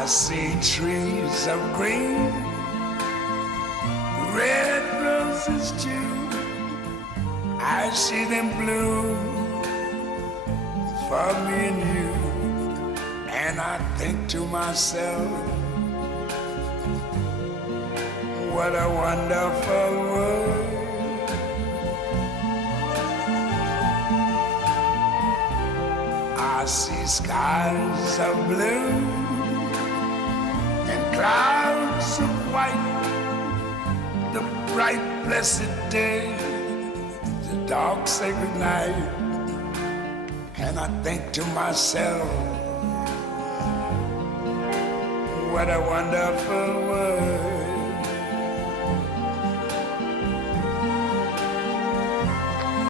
I see trees of green, red roses too. I see them bloom for me and you. And I think to myself, what a wonderful world. I see skies of blue and clouds of white, the bright blessed day, the dark sacred night. And I think to myself, what a wonderful world.